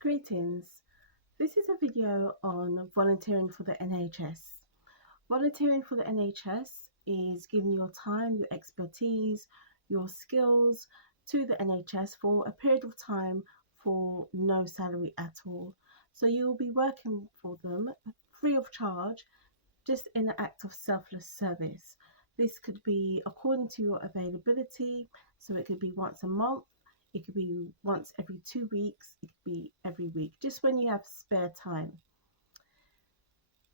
Greetings. This is a video on volunteering for the NHS. Volunteering for the NHS is giving your time, your expertise, your skills to the NHS for a period of time for no salary at all. So you will be working for them free of charge, just in an act of selfless service. This could be according to your availability, so it could be once a month, it could be once every 2 weeks, it could be every week, just when you have spare time.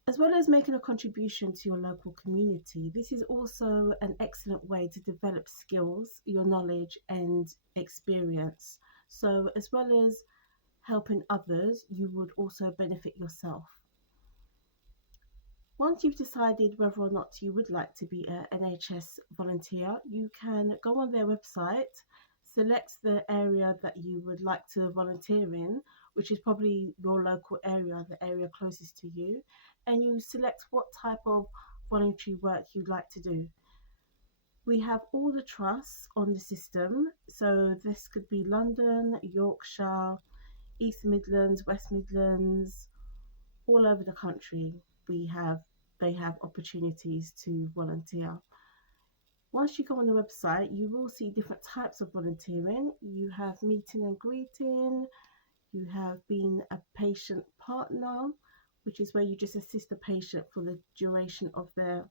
As well as making a contribution to your local community, this is also an excellent way to develop skills, your knowledge, and experience. So, as well as helping others, you would also benefit yourself. Once you've decided whether or not you would like to be an NHS volunteer, you can go on their website, select the area that you would like to volunteer in, which is probably your local area, the area closest to you, and you select what type of voluntary work you'd like to do. We have all the trusts on the system, so this could be London, Yorkshire, East Midlands, West Midlands, all over the country. We have They have opportunities to volunteer. Once you go on the website, you will see different types of volunteering. You have meeting and greeting, you have being a patient partner, which is where you just assist the patient for the duration of their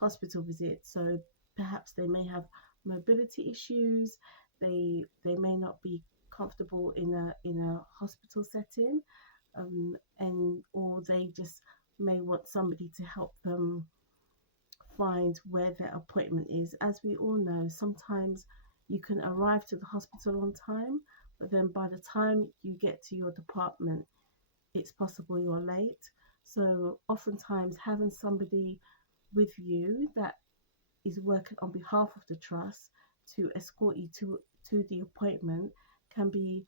hospital visit. So perhaps they may have mobility issues, they may not be comfortable in a hospital setting, and or they just may want somebody to help them find where their appointment is. As we all know, sometimes you can arrive to the hospital on time, but then by the time you get to your department, it's possible you're late. So, oftentimes, having somebody with you that is working on behalf of the trust to escort you to the appointment can be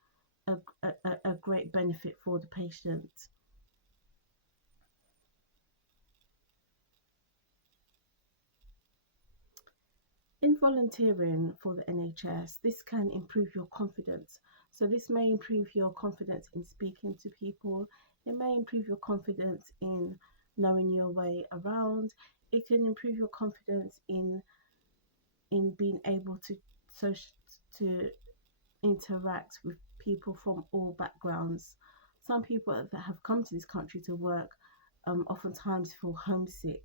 a great benefit for the patient. In volunteering for the NHS, this can improve your confidence. So, this may improve your confidence in speaking to people, it may improve your confidence in knowing your way around, it can improve your confidence in being able so, to interact with people from all backgrounds. Some people that have come to this country to work oftentimes feel homesick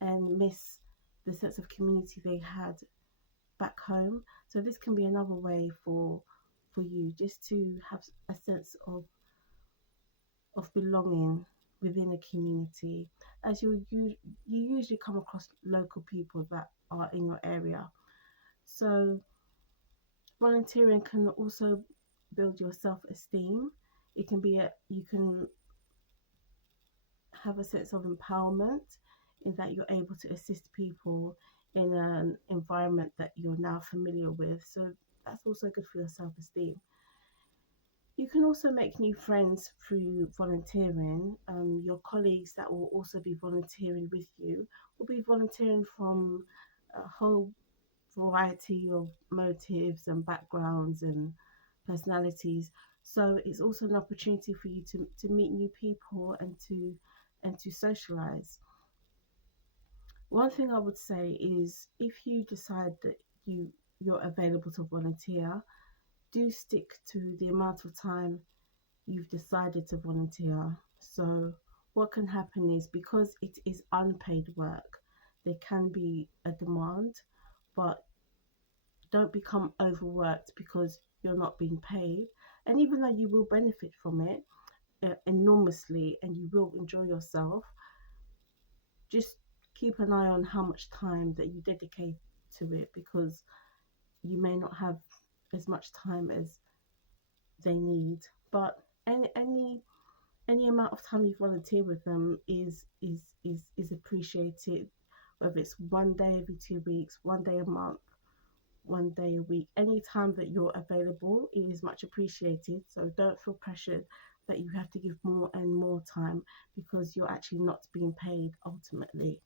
and miss the sense of community they had back home. So this can be another way for you just to have a sense of belonging within a community, as you usually come across local people that are in your area. So volunteering can also build your self-esteem. You can have a sense of empowerment in that you're able to assist people in an environment that you're now familiar with. So that's also good for your self esteem. You can also make new friends through volunteering. Your colleagues that will also be volunteering with you will be volunteering from a whole variety of motives and backgrounds and personalities. So it's also an opportunity for you to meet new people and to socialize. One thing I would say is if you decide that you're available to volunteer, do stick to the amount of time you've decided to volunteer. So what can happen is, because it is unpaid work, there can be a demand, but don't become overworked because you're not being paid. And even though you will benefit from it enormously and you will enjoy yourself, just keep an eye on how much time that you dedicate to it, because you may not have as much time as they need. But any amount of time you volunteer with them is appreciated, whether it's one day every 2 weeks, one day a month, one day a week. Any time that you're available is much appreciated. So don't feel pressured that you have to give more and more time, because you're actually not being paid ultimately.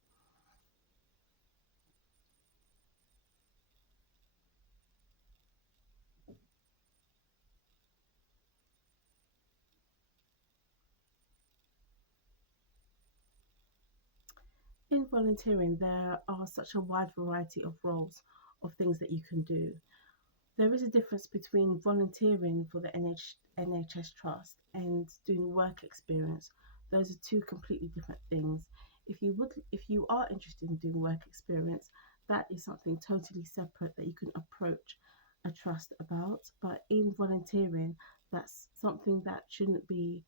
within volunteering, there are such a wide variety of roles, of things that you can do. There is a difference between volunteering for the NHS Trust and doing work experience. Those are two completely different things. If you are interested in doing work experience, that is something totally separate that you can approach a trust about. But in volunteering, that's something that shouldn't be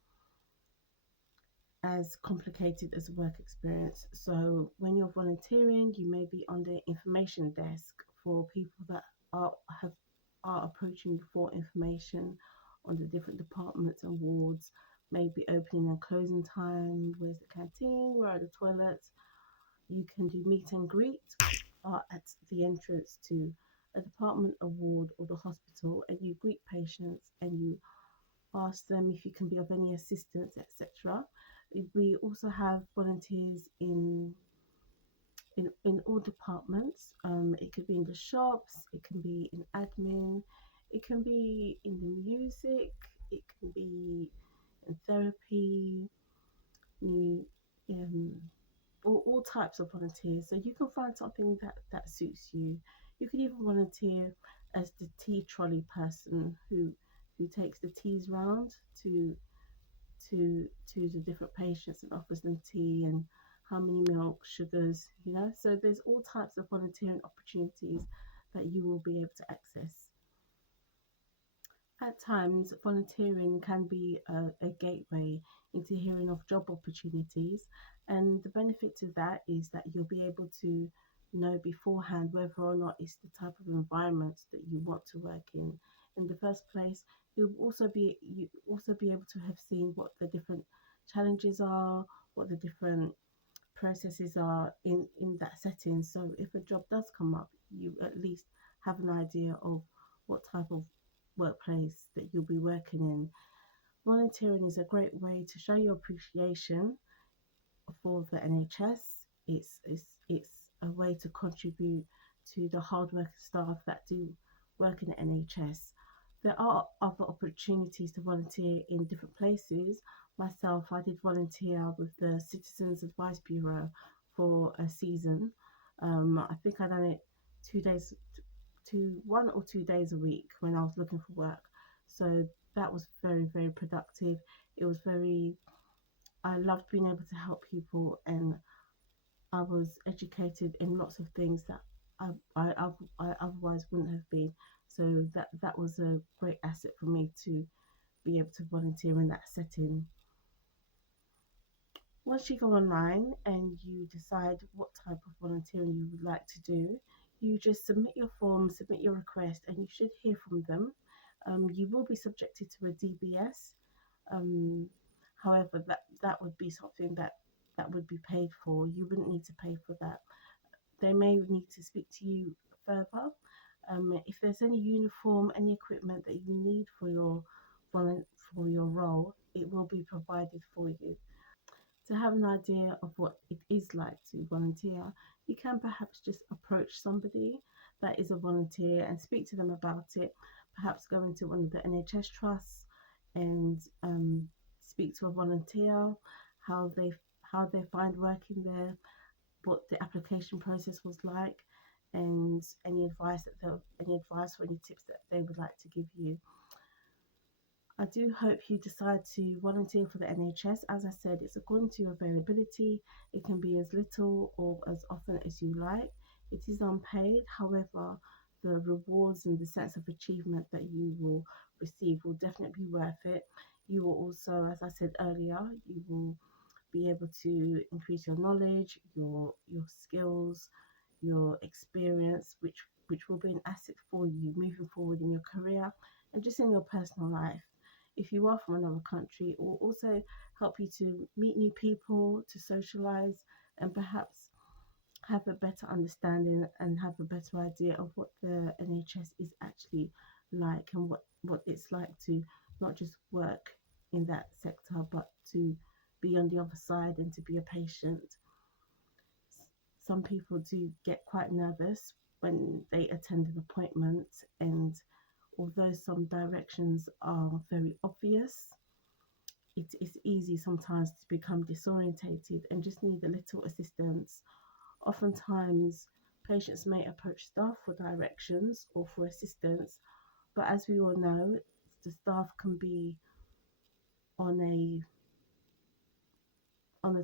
as complicated as a work experience. So when you're volunteering, you may be on the information desk for people that are have are approaching you for information on the different departments and wards, maybe opening and closing time, where's the canteen, where are the toilets. You can do meet and greet at the entrance to a department, a ward, or the hospital, and you greet patients and you ask them if you can be of any assistance, etc. We also have volunteers in all departments. It could be in the shops, it can be in admin, it can be in the music, it can be in therapy, new, um, all types of volunteers. So you can find something that suits you. You can even volunteer as the tea trolley person who takes the teas round to to the different patients and offers them tea and how many milk, sugars, you know. So there's all types of volunteering opportunities that you will be able to access. At times, volunteering can be a gateway into hearing of job opportunities, and the benefit to that is that you'll be able to know beforehand whether or not it's the type of environment that you want to work in. In the first place, you also be able to have seen what the different challenges are, what the different processes are in that setting. So if a job does come up, you at least have an idea of what type of workplace that you'll be working in. Volunteering is a great way to show your appreciation for the NHS. It's a way to contribute to the hardworking staff that do work in the NHS. There are other opportunities to volunteer in different places. Myself, I did volunteer with the Citizens Advice Bureau for a season. I think I done it 2 days, 1 or 2 days a week when I was looking for work. So that was very, very productive. It was very, I loved being able to help people, and I was educated in lots of things that I otherwise wouldn't have been. So that was a great asset for me to be able to volunteer in that setting. Once you go online and you decide what type of volunteering you would like to do, you just submit your form, submit your request, and you should hear from them. You will be subjected to a DBS. Um, However, that would be something that would be paid for. You wouldn't need to pay for that. They may need to speak to you further. If there's any uniform, any equipment that you need for your role, it will be provided for you. To have an idea of what it is like to volunteer, you can perhaps just approach somebody that is a volunteer and speak to them about it. Perhaps go into one of the NHS trusts and speak to a volunteer, how they how they find working there, what the application process was like, and any advice or any tips that they would like to give you. I do hope you decide to volunteer for the NHS. As I said, it's according to your availability. It can be as little or as often as you like. It is unpaid. However, the rewards and the sense of achievement that you will receive will definitely be worth it. You will also, as I said earlier, you will be able to increase your knowledge, your skills, your experience, which will be an asset for you moving forward in your career and just in your personal life. If you are from another country, it will also help you to meet new people, to socialize, and perhaps have a better understanding and have a better idea of what the NHS is actually like, and what it's like to not just work in that sector but to be on the other side and to be a patient. Some people do get quite nervous when they attend an appointment, and although some directions are very obvious, it is easy sometimes to become disorientated and just need a little assistance Oftentimes, patients may approach staff for directions or for assistance, but as we all know, the staff can be on a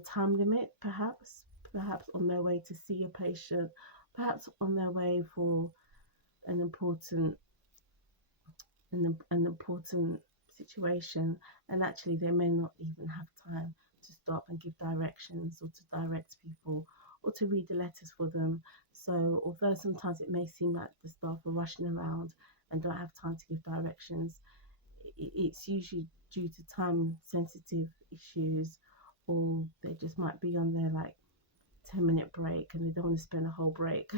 time limit, perhaps on their way to see a patient, perhaps on their way for an important an important situation, and actually they may not even have time to stop and give directions or to direct people or to read the letters for them. So although sometimes it may seem like the staff are rushing around and don't have time to give directions, it's usually due to time sensitive issues, or they just might be on their like 10-minute break and they don't want to spend a whole break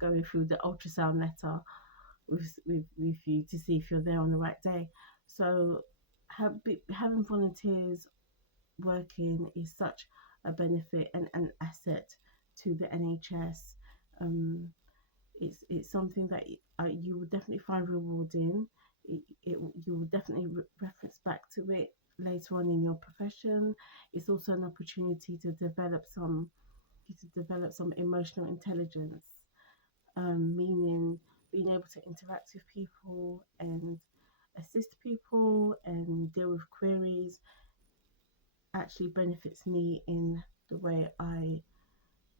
going through the ultrasound letter with you to see if you're there on the right day. So having volunteers working is such a benefit and an asset to the NHS. Um, it's something that you will definitely find rewarding. You will definitely reference back to it later on in your profession. It's also an opportunity to develop some emotional intelligence, meaning being able to interact with people and assist people and deal with queries actually benefits me in the way I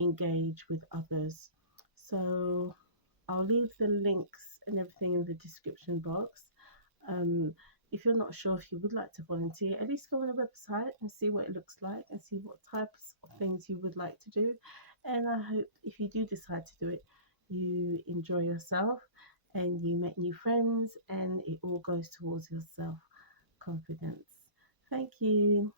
engage with others. So I'll leave the links and everything in the description box. Um, if you're not sure if you would like to volunteer, at least go on the website and see what it looks like and see what types of things you would like to do. And I hope if you do decide to do it, you enjoy yourself and you make new friends and it all goes towards your self confidence. Thank you.